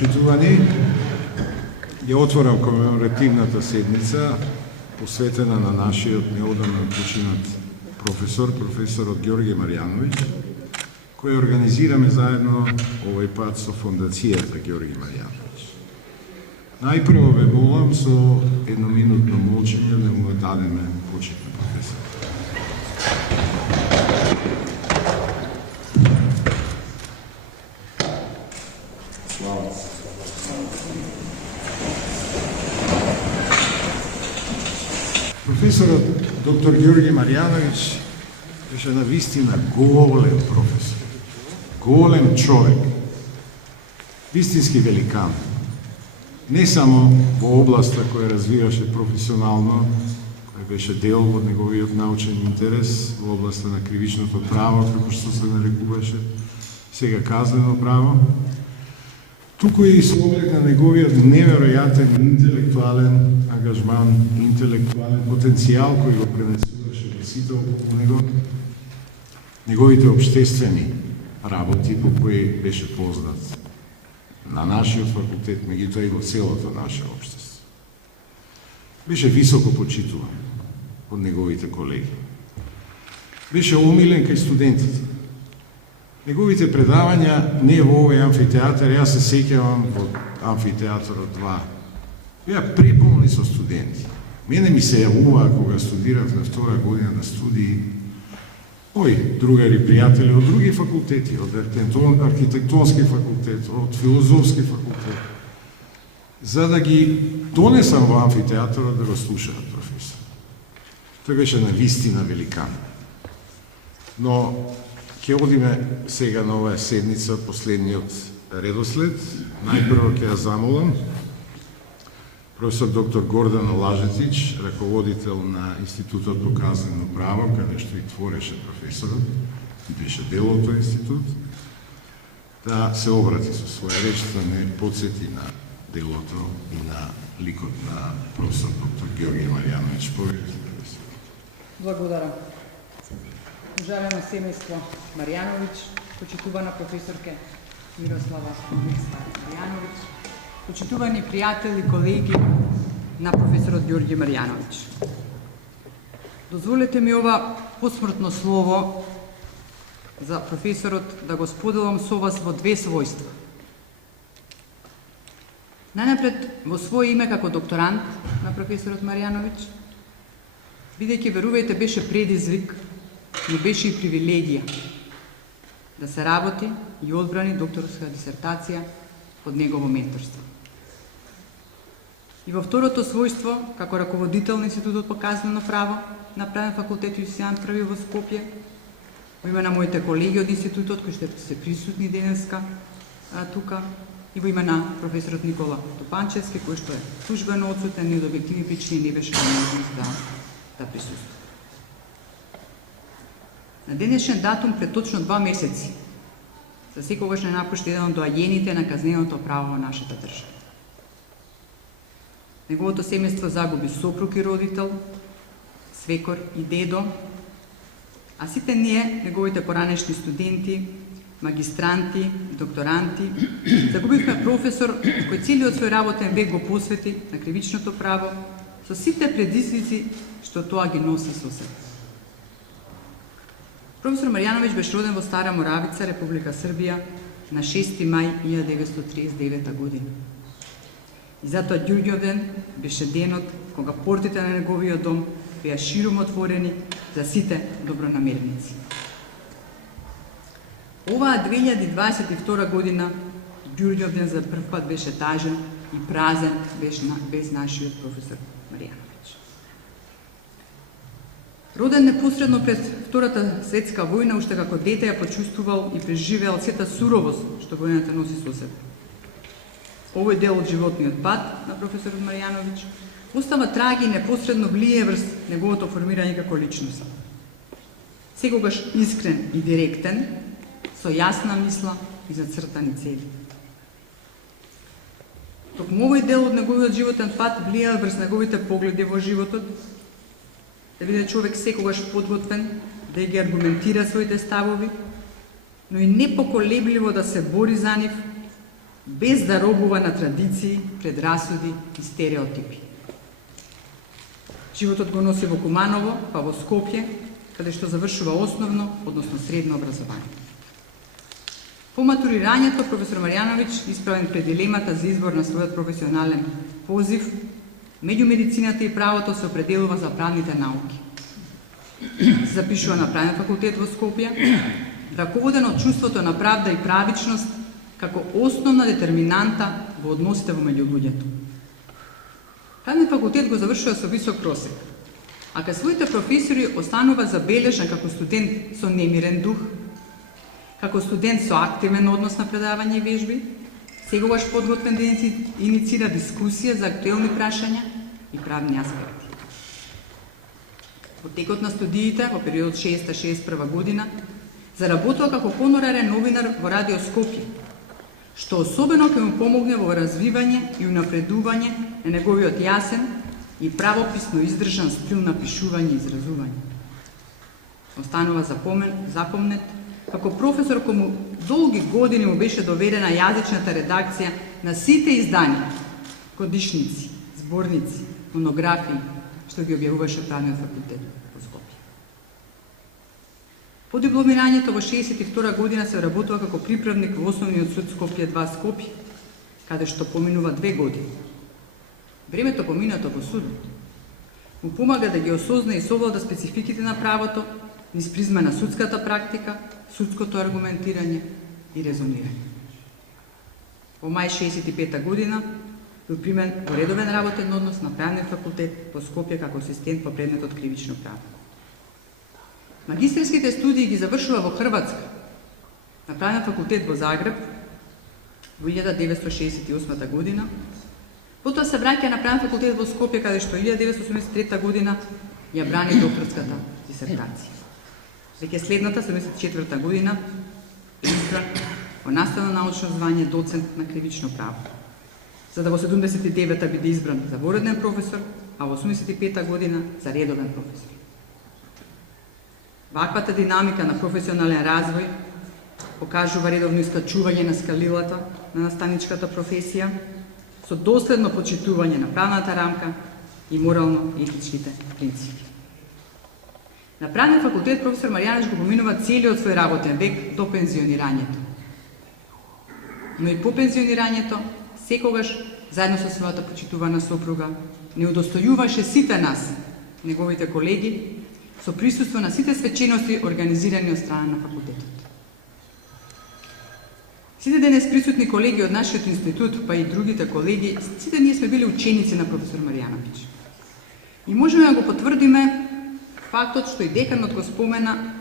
Почитувани, ја отворам комеморативната седница, посветена на нашиот неодамно починат професорот Ѓорѓе Марјановиќ, кој организираме заедно овој пат со Фондацијата Ѓорѓе Марјановиќ. Најпрво ве молам со едноминутно молчење да му дадеме почит на професор. Професорот доктор Ѓорѓе Марјановиќ беше навистина голем професор, голем човек, вистински великан. Не само во областа која развиваше професионално, која беше дел од неговиот научен интерес во областа на кривичното право, како што се нарекуваше, сега казнено право, туку и со оглед на неговиот неверојатен интелектуален ангажман, интелектуален потенцијал кој го пренесуваше во сите околу него, неговите обштествени работи по кои беше познат на нашиот факултет, меѓутоа и во целото наше општество. Беше високо почитуван од неговите колеги. Беше омилен кај студентите. Неговите предавања не во овој амфитеатар, јас се сеќавам во амфитеатарот 2. Беа преполни со студенти. Мене ми се јавува кога студирав на втора година на студии, другари пријатели од други факултети, од архитектонски факултет, од филозофски факултет, за да ги донесам во амфитеатарот да го слушаат професор. Тој беше навистина великан. Но ќе одиме сега на оваа седница последниот редослед. Најпрво ќе ја замолам професор доктор Гордан Лажетич, раководител на Институтот по казнено право, каде што и твореше професорот, и беше дел од тој институт, да се обрати со своја реч, да не подсети на делото и на ликот на професор доктор Ѓорѓе Марјановиќ. Благодарам. Уважаемо семејство Марјановиќ, почитувана професорке Мирослава Марјановиќ, почитувани пријатели, колеги на професорот Ѓорѓе Марјановиќ. Дозволете ми ова посмртно слово за професорот да го споделам со вас во две својства. Најнапред во своје име како докторант на професорот Марјановиќ, бидејќи, верувајте, беше предизвик, но беше и привилегија да се работи и одбрани докторска дисертација под негово менторство. И во второто својство, како раководител на Институтот по казнено право на Правен факултет Јосијан Први во Скопје, во име на моите колеги од Институтот, кои ще се присутни денеска тука, и во име на професорот Никола Топанчевски, кој што е службено отсутен и од објективни причини не беше можност да присуствува. На денешен датум, пред точно 2 месеци, за секогаш не напушти еден од доаѓените на казненото право во нашата држава. Неговото семејство загуби сопруг и родител, свекор и дедо, а сите ние, неговите поранешни студенти, магистранти, докторанти, загубивме професор кој целиот свој работен век го посвети на кривичното право со сите предизвици што тоа ги носи со себе. Професор Марјановиќ беше роден во Стара Моравица, Република Србија, на 6 мај 1939 година. И затоа Ѓурѓовден беше денот кога портите на неговиот дом беа широм отворени за сите добронамерници. Оваа 2022 година Ѓурѓовден за прв пат беше тажен и празен без нашиот професор Марјановиќ. Роден непосредно пред Втората светска војна, уште како дете ја почувствувал и преживеал сета суровост што војната носи со себе. Овој дел од животниот пат на професорот Марјановиќ остава траги и непосредно влие врз неговото формирање како личност. Секогаш искрен и директен, со јасна мисла и зацртани цели. Токму овој дел од неговиот животен пат влијал врз неговите погледи во животот, да биде човек секогаш подготвен да ги аргументира своите ставови, но и непоколебливо да се бори за нив без да робува на традиции, предрасуди и стереотипи. Животот го носи во Куманово, па во Скопје, каде што завршува основно, односно средно образование. По матурирањето, професор Марјановиќ, исправен пред дилемата за избор на својот професионален позив, меѓу медицината и правото се определува за правните науки. Се запишува на Правен факултет во Скопје, раководен од чувството на правда и правичност како основна детерминанта во односите во меѓу луѓето. Правен факултет го завршува со висок просек, а кај своите професори останува забележан како студент со немирен дух, како студент со активен однос на предавање и вежби, сегогаш подготвен да иницира дискусија за актуелни прашања и правни аспекти. Во текот на студиите, во период 60-61 година, заработува како хонорарен новинар во Радио Скопје, што особено ќе му помогне во развивање и унапредување на неговиот јасен и правописно издржан стил на пишување и изразување. Останува запомнет како професор кому долги години му беше доверена јазичната редакција на сите издания, годишници, зборници, монографии, што ги објавуваше Правниот факултет во Скопје. По дипломирањето во 62 година се работува како приправник во Основниот суд Скопје 2 Скопје, каде што поминува 2 години. Времето поминато во судот му помага да ги осозна и совлада спецификите на правото низ призма на судската практика, судското аргументирање и резонирање. Во мај 65 година бил примен во редовен работен однос на Правниот факултет во Скопје како асистент по предметот кривично право. Магистерските студии ги завршува во Хрватска, на Правниот факултет во Загреб во 1968 година. Потоа се враќа на Правен факултет во Скопје, каде што 1983 година ја брани докторската дисертација. Веќе следната, 1974 година, избран во наставно-научно звање доцент на кривично право, за да во 79-та биде избран за вореден професор, а во 85-та година за редовен професор. Ваквата динамика на професионален развој покажува редовно искачување на скалилата на наставничката професија, со доследно почитување на правната рамка и морално-етичките принципи. На Правниот факултет професор Марјановиќ го поминува целиот свој работен век до пензионирањето. Но и по пензионирањето, секогаш, заедно со својата почитувана сопруга, не удостојуваше сите нас, неговите колеги, со присуство на сите свечености организирани од страна на факултетот. Сите денес присутни колеги од нашиот институт, па и другите колеги, сите ние сме били ученици на професор Марјановиќ. И можеме да го потврдиме фактот што и деканот го спомена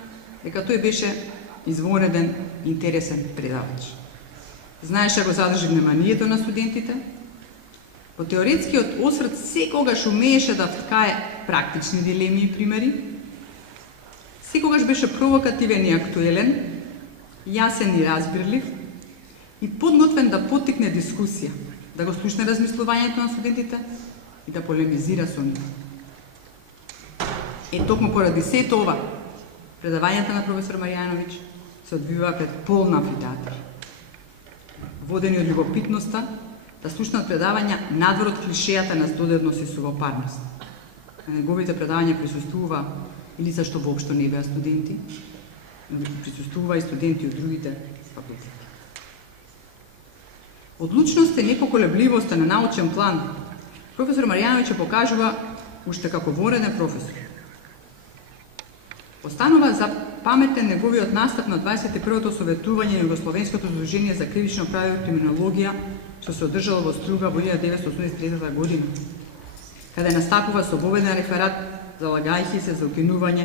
дека тој беше извонреден, интересен предавач. Знаеше го задржи вниманието на студентите, по теоретскиот осврт секогаш умееше да вткае практични дилеми и примери, секогаш беше провокативен и актуелен, јасен и разбирлив, и подготвен да поттикне дискусија, да го слушне размислувањето на студентите и да полемизира со нив. Токму поради сето ова, предавањата на професор Марјановиќ се одвива пред полн амфитеатар, водени од љубопитноста да слушнат предавања надвор од клишејата на здодевност и сувопарност. На неговите предавања присуствува и лица што воопшто не беа студенти, присуствува и студенти од другите факултети. Одлучноста и непоколебливоста на научен план професор Марјановиќ покажува уште како вореден професор. Останува за паметен неговиот настап на 21-то советување на Југословенското здружение за кривично право и криминологија, што се одржало во Струга во 1983 година, каде настапува со воведен реферат, залагајќи се за укинување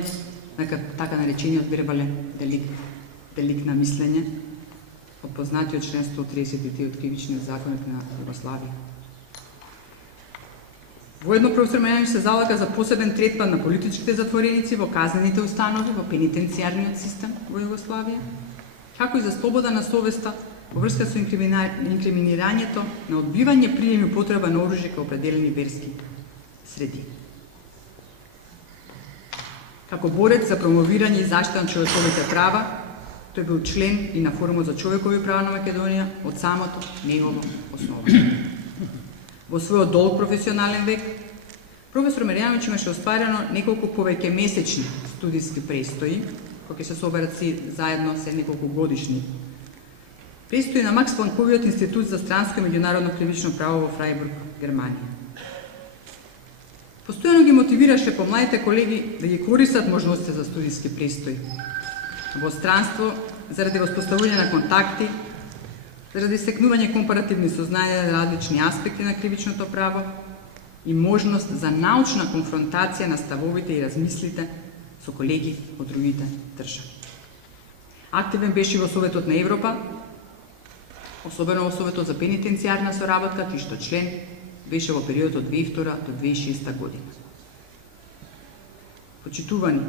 на така наречениот вербален деликт на мислење, од познатиот член 133 од Кривичниот законот на Југославија. Воедно професор Марјановиќ се залага за посебен третман на политичките затвореници во казнените установи во пенитенцијарниот систем во Југославија, како и за слобода на совеста во врска со инкриминирањето на одбивање прием и употреба на оружје кај определени верски среди. Како борец за промовирање и заштита на човековите права, Тој бил член и на Форумот за човекови права на Македонија од самото негово основање. Во својот долг професионален век, професор Марјановиќ имаше остварено неколку повеќе месечни студиски престои, кои ќе се соберат заедно се неколку годишни. Престои на Макс Планковиот институт за странско и меѓународно кривично право во Фрајбург, Германија. Постојано ги мотивираше помладите колеги да ги користат можностите за студиски престои во странство, заради воспоставување на контакти, заради стекнување компаративни сознања на различни аспекти на кривичното право и можност за научна конфронтација на ставовите и размислите со колеги од другите држави. Активен беше во Советот на Европа, особено во Советот за пенитенцијарна соработка, кој што член беше во периодот од 2002 до 2006 година. Почитувани,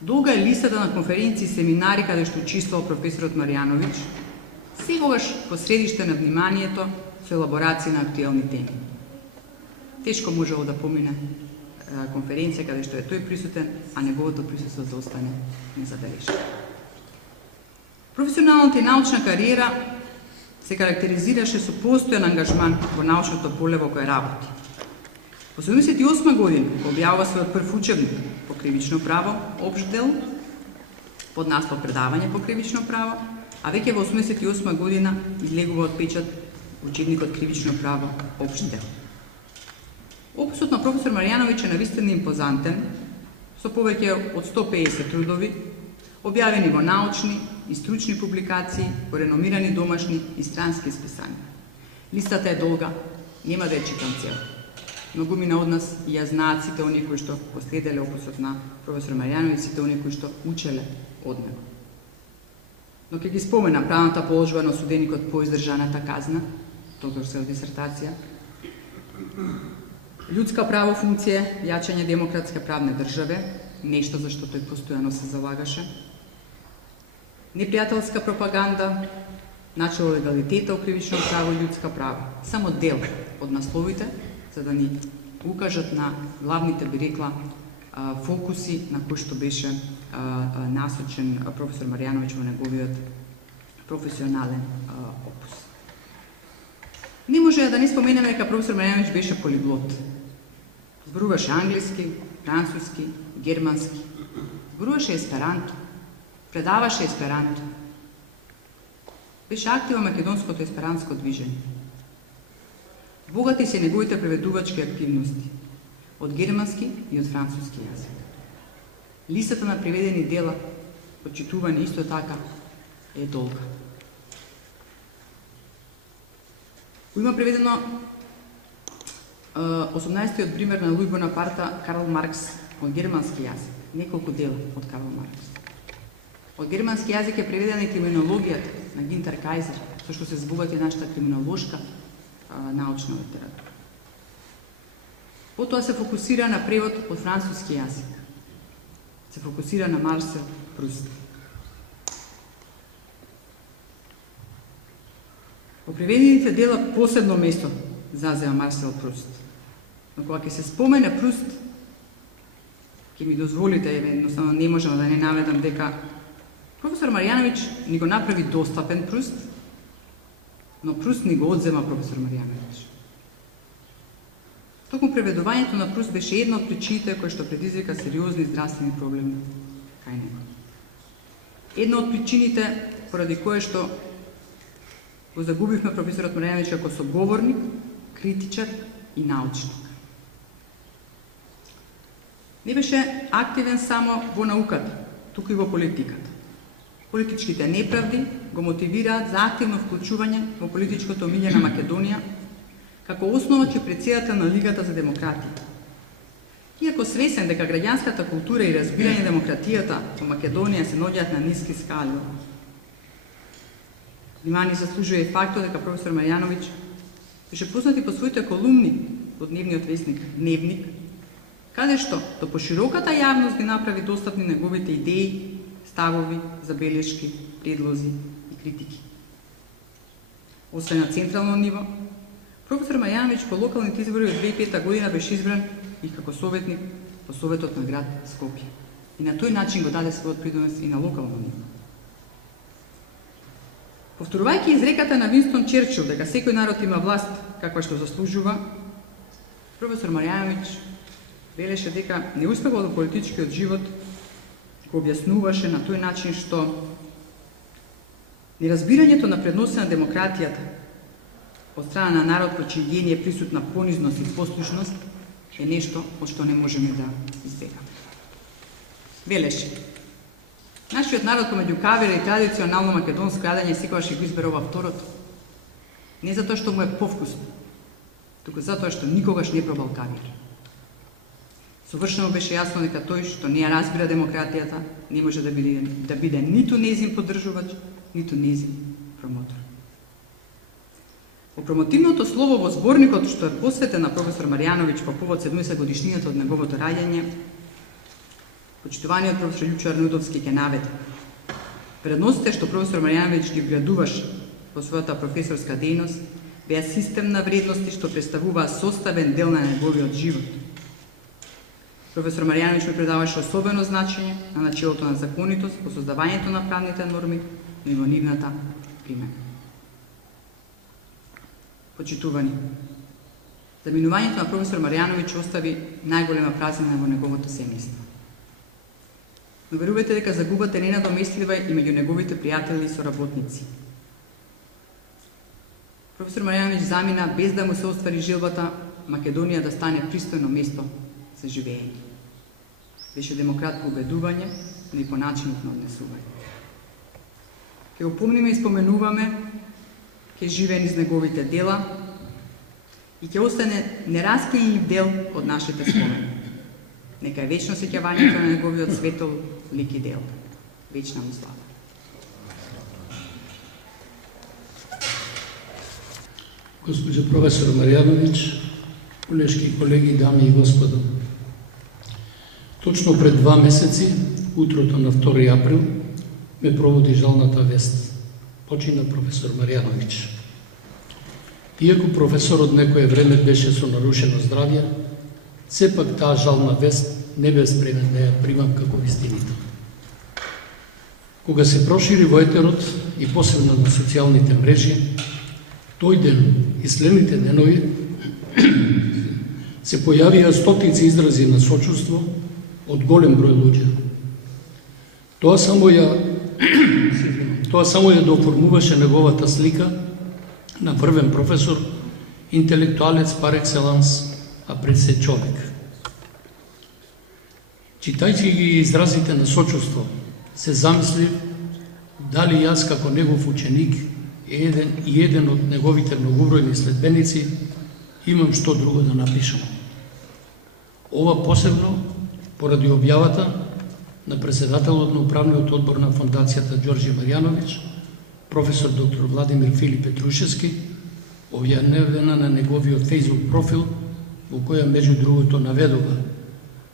долга е листата на конференции и семинари каде што учествувал професорот Марјановиќ, секогаш во средиште на вниманието со елаборации на актуелни теми. Тешко можело да помине конференција каде што е тој присутен, а неговото присуство да остане незабележано. Професионалната и научна кариера се карактеризираше со постојан ангажман во научното поле во кој работи. Во 1978 година објавува својот прв учебник по кривично право, општ дел, под наслов предавање по кривично право, а веќе во 1988 година излегува отпечат учебникот Кривично право, општ дел. Описот на професор Марјановиќ е навистина импозантен, со повеќе од 150 трудови, објавени во научни и стручни публикации во реномирани домашни и странски списанија. Листата е долга, нема да ја читам цел. Многумина од нас и ја знаат сите оние кои што последеле описот на професор Марјановиќ, сите оние кои што учеле од него. Но ќе ги спомена правната положба на осуденикот по издржаната казна, докторска дисертација, ljudska право функција, јачање демократска правна државе, нешто за што тој постојано се залагаше, непријателска пропаганда, начело легалитета, кривично право и ljudска права. Само дел од насловите, за да ни укажат на главните, би рекла, фокуси на кои што беше насочен професор Марјановиќ во неговиот професионален опус. Не може да не споменеме дека професор Марјановиќ беше полиглот. Зборуваше англиски, француски, германски, зборуваше есперанто, предаваше есперанто. Беше активен македонското есперантско движење. Богати се неговите преведувачки активности од германски и од француски јазик. Листата на преведени дела, почитувани исто така, е долга. Има преведено 18-тиот пример на Луј Бонапарта Карл Маркс од германски јазик, неколку дела од Карл Маркс. Од германски јазик е преведена и криминологијата на Гинтер Кајзер, со што се збогати нашата криминолошка научна литература. Потоа се фокусира на превод од француски јазик. Се фокусира на Марсел Пруст. Во преведените дела посебно место зазема Марсел Пруст. Но кога ќе се спомене Пруст, ќе ми дозволите, едноставно не можам да не наведам дека професор Марјановиќ ни го направи достапен Пруст, но Пруст ни го одзема професор Марјановиќ. Токму преведувањето на Пруст беше една од причините кои што предизвика сериозни здравствени проблеми кај него. Една од причините поради кое што го загубивме професорот Марјановиќ како соговорник, критичар и научник. Не беше активен само во науката, туку и во политиката. Политичките неправди го мотивираат за активно вклучување во политичкото милје на Македонија како основач и председател на Лигата за демократија. Иако свесен дека граѓанската култура и разбирање демократијата во Македонија се наоѓаат на ниски скали, внимание заслужува и фактот дека професор Марјановиќ беше познат и по своите колумни во дневниот весник Дневник, каде што до пошироката јавност ги направи достапни неговите идеи, ставови, забелешки, предлози и критики. Освен на централно ниво, професор Марјановиќ по локалните избори од 2005 година беше избран и како советник по Советот на град Скопје. И на тој начин го даде својот придонес и на локално ниво. Повторувајќи изреката на Винстон Черчил дека секој народ има власт каква што заслужува, професор Марјановиќ велеше дека не успевал во политичкиот живот, го објаснуваше на тој начин што неразбирањето на предноста на демократијата од страна на народ кој чиј гени е присутна понизност и послушност е нешто од што не можеме да избегаме. Велеше: нашиот народ помеѓу кавера и традиционално македонско јадење секогаш ќе го избере ова второто. Не затоа што му е повкусно, туку затоа што никогаш не пробал кавер. Совршено беше јасно дека тој што не ја разбира демократијата не може да биде ниту нејзин поддржувач, ниту нејзин промотор. Во промотивното слово во зборникот што е посветен на професор Марјановиќ по повод 70 годишнината од неговото раѓање, почитуваниот професор Љупчо Арнудовски ќе наведе: предностите што професор Марјановиќ ги вградуваше во својата професорска дејност беа систем на вредности што представуваа составен дел на неговиот живот. Професор Марјановиќ му предаваше особено значење на начелото на законитост во создавањето на правните норми, но и во нивната примена. Почитувани, заминувањето на професор Марјановиќ остави најголема празнина во неговото семејство. Но верувате дека загубата е ненадоместлива и меѓу неговите пријатели и соработници. Професор Марјановиќ замина без да му се оствари желбата Македонија да стане пристојно место за живење. Беше демократ по убедување, но и по начинот на однесување. Ке го помниме и споменуваме, ке живее низ неговите дела и ќе остане нераскинлив дел од нашите спомени. Нека е вечно сеќавањето на неговиот светол лик и дел. Вечна му слава. Госпоđo професор Марјановиќ, колешки колеги, дами и господа. Точно пред 2 месеци, утрото на 2 април, ме проводи жалната вест. Почина професор Марјановиќ. Иако професорот некое време беше со нарушено здравје, сепак таа жална вест не бе спремен да ја примам како вистината. Кога се прошири во етерот и посебно на социјалните мрежи, тој ден и следните денови се појавија стотици изрази на сочувство од голем број луѓе. Тоа само ја дооформуваше неговата слика на врвен професор, интелектуалец пар екселанс, а пред се човек. Читајќи ги изразите на сочувство, се замислив дали јас како негов ученик и еден од неговите многобројни следбеници имам што друго да напишам. Ова посебно поради објавата на председателот на управниот одбор на фондацијата Ѓорѓе Марјановиќ, професор доктор Владимир Филип Петрушевски, објавена на неговиот фејсбук профил, во која меѓу другото наведува: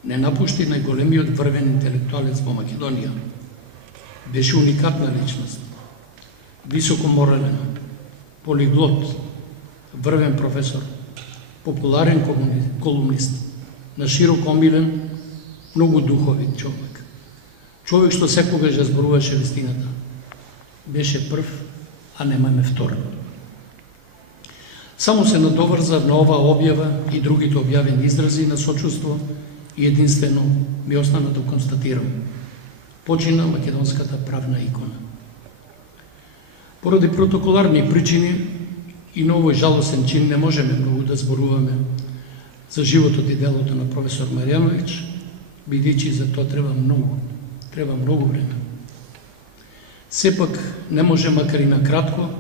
не напушти најголемиот врвен интелектуалец во Македонија. Беше уникатна личност, високоморален, полиглот, врвен професор, популарен колумнист, на широко омилен, многу духовен човек. Човек што секогаш ја зборуваше вистината. Беше прв, а немаме втор. Само се надоврзав на оваа објава и другите објавени изрази на сочувство и единствено ми остана да констатирам: почина македонската правна икона. Поради протоколарни причини и на овој жалосен чин не можеме многу да зборуваме за животот и делото на професор Марјановиќ, бидејќи за тоа треба многу време. Сепак не може, макар и на кратко,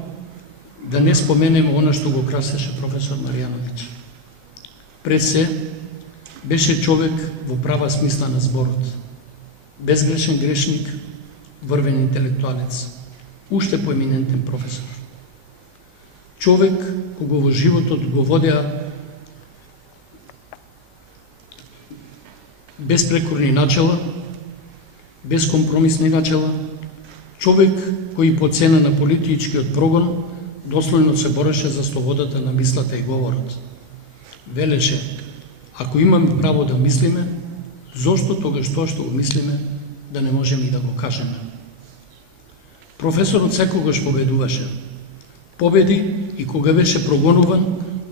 да не споменеме она што го красеше професор Марјановиќ. Пред се беше човек во права смисла на зборот. Безгрешен грешник, врвен интелектуалец, уште поеминентен професор. Човек кого во животот го водеа безпрекорни начела, безкомпромисни начела, човек кој по цена на политичкиот прогон дословно се бореше за слободата на мислата и говорот. Велеше: ако имаме право да мислиме, зошто тогаш тоа што го мислиме да не можеме и да го кажеме? Професорот секогаш победуваше. Победи и кога беше прогонуван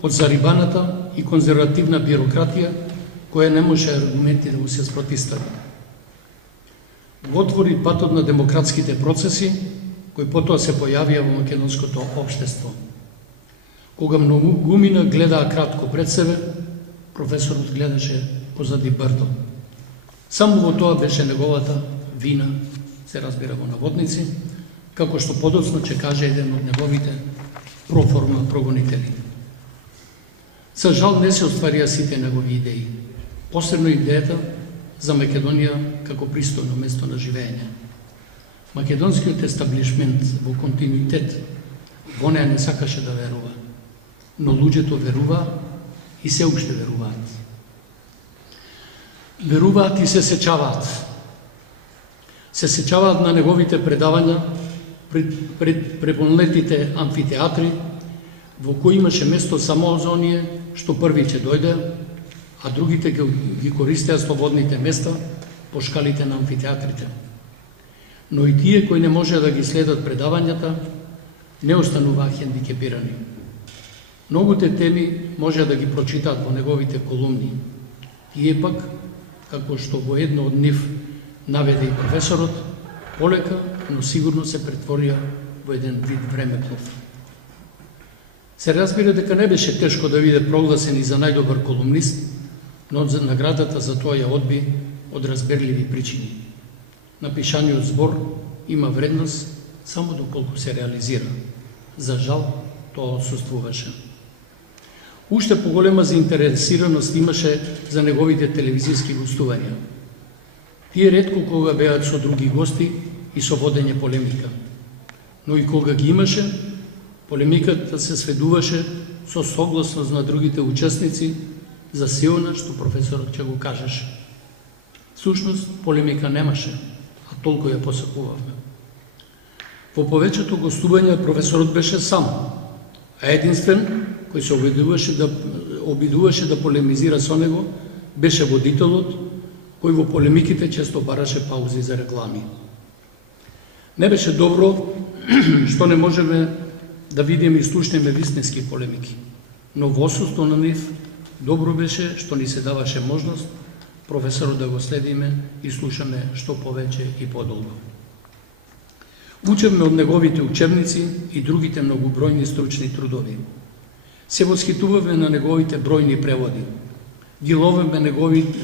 од зарибаната и конзервативна бирократија, која не може аргументи да му се спротистави. Го отвори патот на демократските процеси, кои потоа се појавија во македонското општество. Кога многумина гледаа кратко пред себе, професорот гледаше позади брдо. Само во тоа беше неговата вина, се разбира во наводници, како што подоцна ќе каже еден од неговите проформа прогонители. За жал не се остварија сите негови идеи, посебно идејата за Македонија како пристојно место на живење. Македонскиот естаблишмент во континуитет во неа не сакаше да верува, но луѓето веруваа и се уште веруваат. Веруваат и се сеќаваат. Се сеќаваат на неговите предавања пред препълнетите амфитеатри, во кои имаше место само за оние што први ќе дојде, а другите ги користеа слободните места по шкалите на амфитеатрите. Но и тие кои не може да ги следат предавањата, не остануваа хендикепирани. Многуте теми може да ги прочитаат во неговите колумни. Тие пак, како што во едно од нив наведе и професорот, полека, но сигурно се претворија во еден вид времеплов. Се разбира дека не беше тешко да биде прогласен и за најдобар колумнист, но наградата за тоа ја одби од разберливи причини. Напишаниот збор има вредност само доколку се реализира. За жал, тоа отсуствуваше. Уште поголема заинтересираност имаше за неговите телевизиски гостувања. Тие ретко кога беат со други гости и со водење полемика. Но и кога ги имаше, полемиката се сведуваше со согласност на другите учесници за се она што професорот ќе го кажеше. Всушност, полемика немаше, а толку ја посакувавме. Во повеќето гостувања професорот беше сам, а единствен кој се обидуваше да полемизира со него беше водителот, кој во полемиките често бараше паузи за реклами. Не беше добро што не можеме да видиме и слушнеме вистински полемики, но во отсуство на нив добро беше што ни се даваше можност професорот да го следиме и слушаме што повеќе и подолго. Учевме од неговите учебници и другите многобројни стручни трудови. Се восхитуваме на неговите бројни преводи. Ги ловеме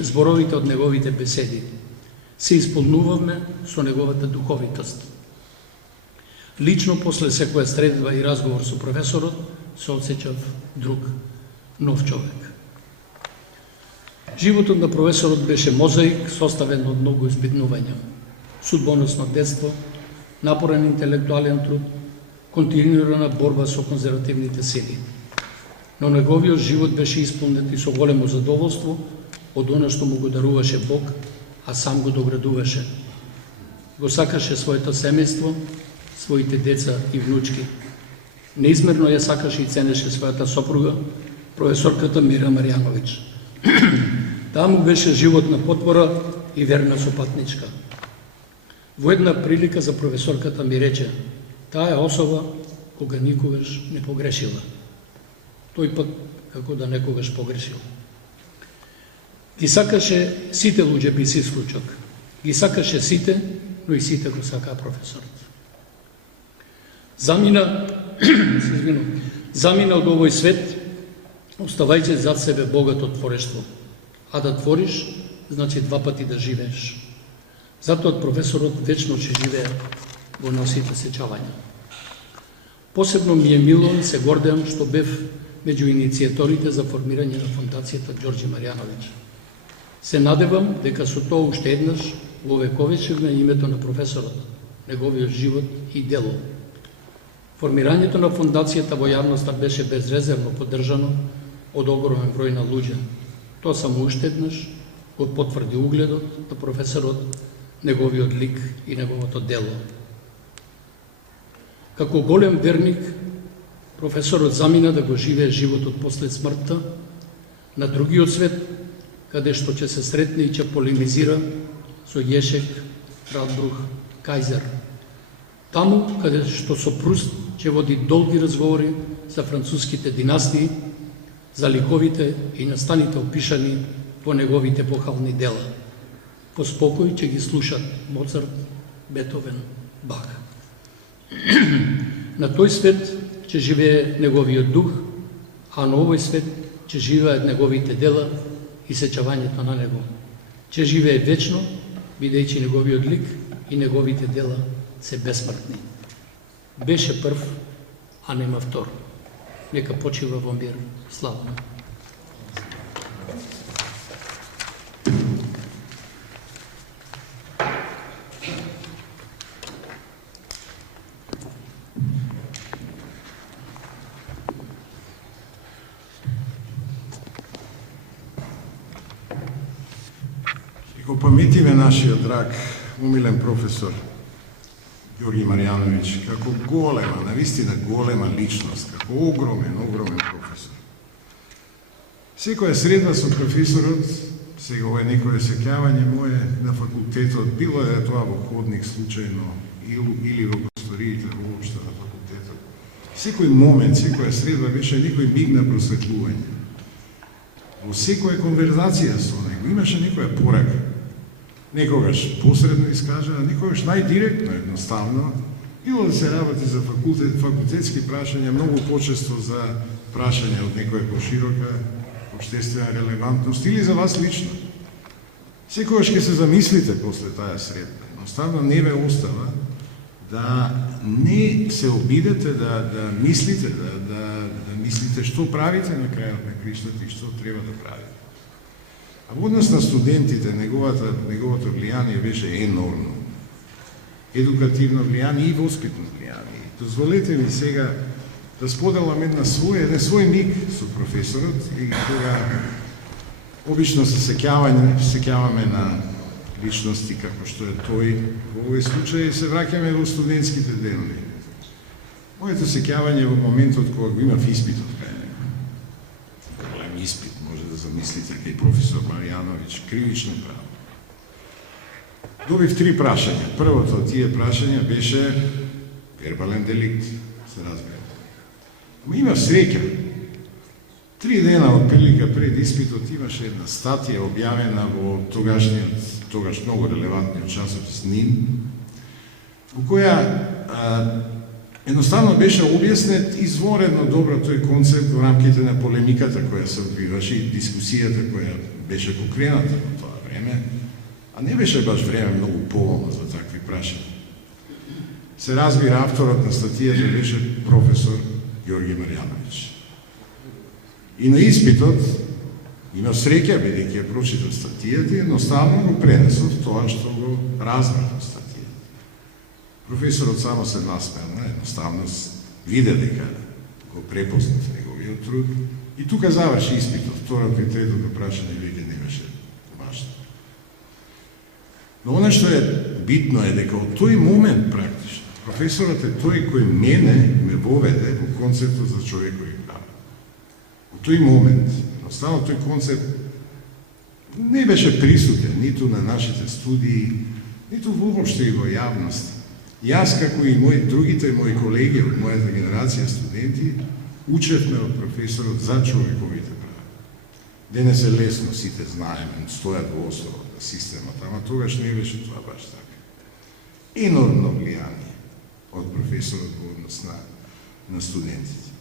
зборовите од неговите беседи. Се исполнувавме со неговата духовитост. Лично после секоја средба и разговор со професорот се осеќав друг, нов човек. Животот на професорот беше мозаик составен од многу испитнувања. Судбоносно детство, напорен интелектуален труд, континуирана борба со конзервативните сили. Но неговиот живот беше исполнет и со големо задоволство од она што му го даруваше Бог, а сам го доградуваше. Го сакаше своето семејство, своите деца и внучки. Неизмерно ја сакаше и ценеше својата сопруга, професорката Мира Маријановиќ. Таа му беше животна потпора и верна сопатничка. Во една прилика за професорката ми рече: таа е особа кога никогаш не погрешила. Тој пак како да некогаш погрешил. Ги сакаше сите луѓе без исклучок. Ги сакаше сите, но и сите го сакаа професорот. Замина од овој свет, оставајќи зад себе богато творештво. А да твориш, значи два пати да живееш. Затоа професорот вечно ќе живее во нашите сеќавања. Посебно ми е мило и се гордеам што бев меѓу иницијаторите за формирање на фондацијата Ѓорѓе Маријановиќ. Се надевам дека со тоа уште еднаш вовековечевме името на професорот, неговиот живот и дело. Формирањето на фондацијата во јавноста беше безрезервно поддржано од огромен број на луѓе. Тоа само уште еднаш го потврди угледот на професорот, неговиот лик и неговото дело. Како голем верник, професорот замина да го живее животот после смртта на другиот свет, каде што ќе се сретне и ќе полемизира со Јешек, Радбрух, Кајзер. Таму каде што со Пруст ќе води долги разговори за француските династии, за ликовите и настаните опишани во неговите епохални дела. По спокој ќе ги слушат Моцарт, Бетовен, Бах. На тој свет ќе живее неговиот дух, а на овој свет ќе живеат неговите дела и сеќавањето на него. Ќе живее вечно, бидејќи неговиот лик и неговите дела се бесмртни. Беше прв, а нема втор. Нека почива во мир. Славно. И го паметиме нашиот драг, умилен професор Ѓорги Марјановиќ, како голема, навистина голема личност, како огромен професор. Секоја средба со професорот, сега ова е некое сеќавање мое на факултетот, било е тоа во ходник случајно или во просториите воопшто на факултетот. Секој момент, секоја средба беше некој миг на просветлување. Во секоја конверзација со него имаше некоја порака. Некогаш посредно искажана, некогаш најдиректно, едноставно, било да се работи за факултетски прашања, многу почесто за прашања од некоја поширока општествена релевантност или за вас лично. Секогаш ќе се замислите после таа средба. Едноставно не ве остава да не се обидете, да мислите, да мислите што правите на крајот на криштата и што треба да правите. А во однос на студентите, неговото влијание беше енормно. Едукативно влијание и воспитно влијание. Дозволете ми сега да споделам еден свој миг со професорот и кога обично се сеќаваме на личности како што е тој, во овој случај се враќаме во студентските денови. Моето сеќавање во моментот кога го имав испитот кај него. Голем испит, може да замислите, кај професор Марјановиќ, кривично право. Добив 3 прашања. Првото од тие прашања беше вербален деликт, се разбира. Ама имав среќа. 3 дена од прилика пред испитот имаше една статија објавена во тогаш многу релевантниот часопис НИН, во која едноставно беше објаснет изворедно добро тој концепт во рамките на полемиката која се одвиваше и дискусијата која беше покрената во тоа време, а не беше баш време многу поволно за такви прашања. Се разбира, авторот на статијата беше професор Ѓорги Марјановиќ. И на испитот имав среќа, бидејќи ја прочитав статијата, едноставно го пренесов тоа што го разбрав од статијата. Професорот само се насмеа, едноставно виде дека го препознав неговиот труд и тука заврши испитот. Второто и третото прашање веќе не беше важно. Но она што е битно е дека од тој момент практично професорот е тој кој ме воведе во концептот за човекови права. Од тој момент, останал тој концепт не беше присутен ниту на нашите студии, ниту воопшто и во јавност. Јас, како и другите мои колеги од мојата генерација студенти, учевме од професорот за човековите права. Денес е лесно, сите знаеме, стојат во основата на системата, ама тогаш не беше тоа баш така. Енормно влијание од професорот во однос на студентите.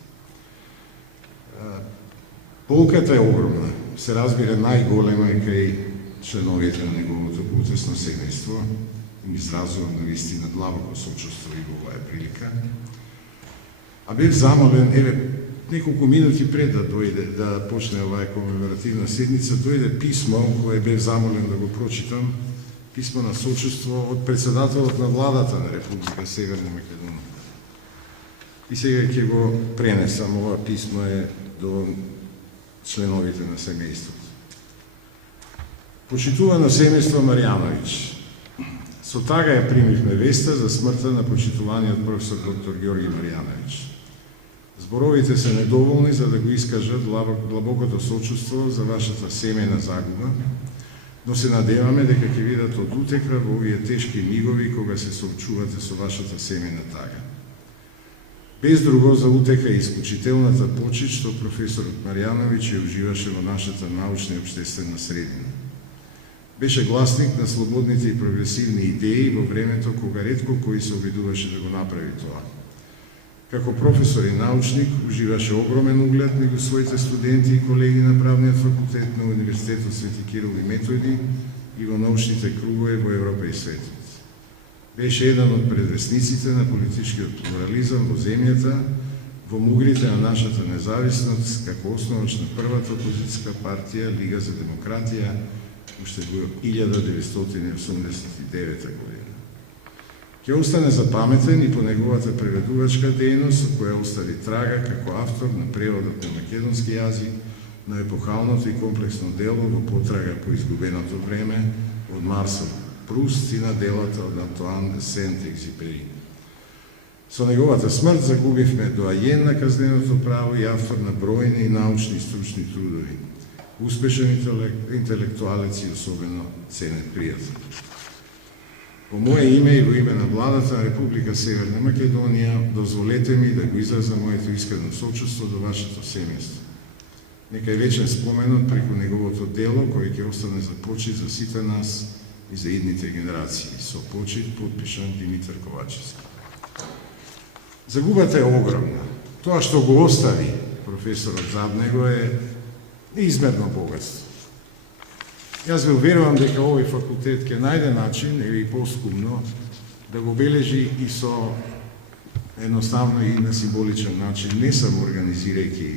Полката е огромна. Се разбира, најголема е кај членовите на неговото потесно семејство. Им изразувам навистина длабоко сочувство и во оваа прилика. А бев замолен, неколку минути пред да дојде, да почне оваа комеморативна седница, дојде писмо кое бев замолен да го прочитам, писмо на сочувство од председателот на владата на Република Северна Македонија. И сега ќе го пренесам, ова писмо е до членовите на семејството. Почитувано семејство Марјановиќ, со тага ја примивме веста за смртта на почитуваниот професор доктор Ѓорги Марјановиќ. Зборовите се недоволни за да го искажат длабокото сочувство за вашата семејна загуба, Но се надеваме дека ќе видат од утекра во овие тешки мигови кога се соочувате со вашата семејна тага. Без друго за утека и исклучителната почит што професорот Марјановиќ ја уживаше во нашата научна и општествена средина. Беше гласник на слободните и прогресивни идеи во времето кога ретко кој се обидуваше да го направи тоа. Како професор и научник уживаше огромен углед меѓу своите студенти и колеги на Правниот факултет на Универзитетот Свети Кирил и Методи и во научните кругови во Европа и светот. Беше еден од предвесниците на политичкиот плурализам во земјата, во мугрите на нашата независност, како основач на првата опозицијска партија Лига за демократија, уште во 1989 година. Ќе остане запаметен и по неговата преведувачка дејност, со која остави трага како автор на преводот на македонски јазик на епохалното и комплексно дело во потрага по изгубеното време од Марсел Пруст и на делата од Антоан де Сент-Екзюпери. Со неговата смрт загубивме доајен на казненото право и автор на бројни и научни и стручни трудови, успешен интелектуалец и особено ценет пријател. Во моje име и во име на владата на Република Северна Македонија, дозволете ми да го изразам моето искрено сочувство до вашето семејство. Нека е вечен споменот преку неговото дело, кој ќе остане за почит за сите нас и за идните генерации. Со почит подпишан Димитар Ковачевски. Загубата е огромна. Тоа што го остави професорот зад него е неизмерно богатство. Јас ве уверувам дека овој факултет ќе најде начин, или поскумно, да го бележи и со едноставно и на символичен начин, не само организирајќи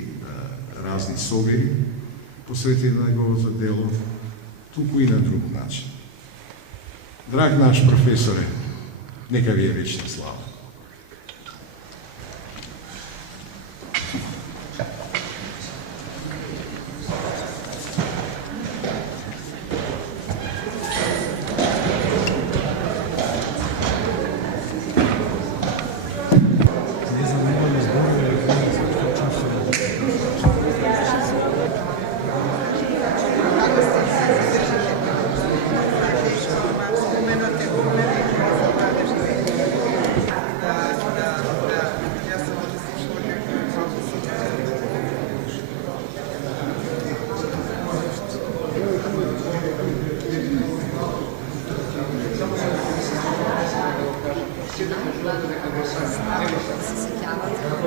разни собери посветени на неговото дело, туку и на друг начин. Драг наш професоре, нека ви е вечна слава. Stavio se sjećavati.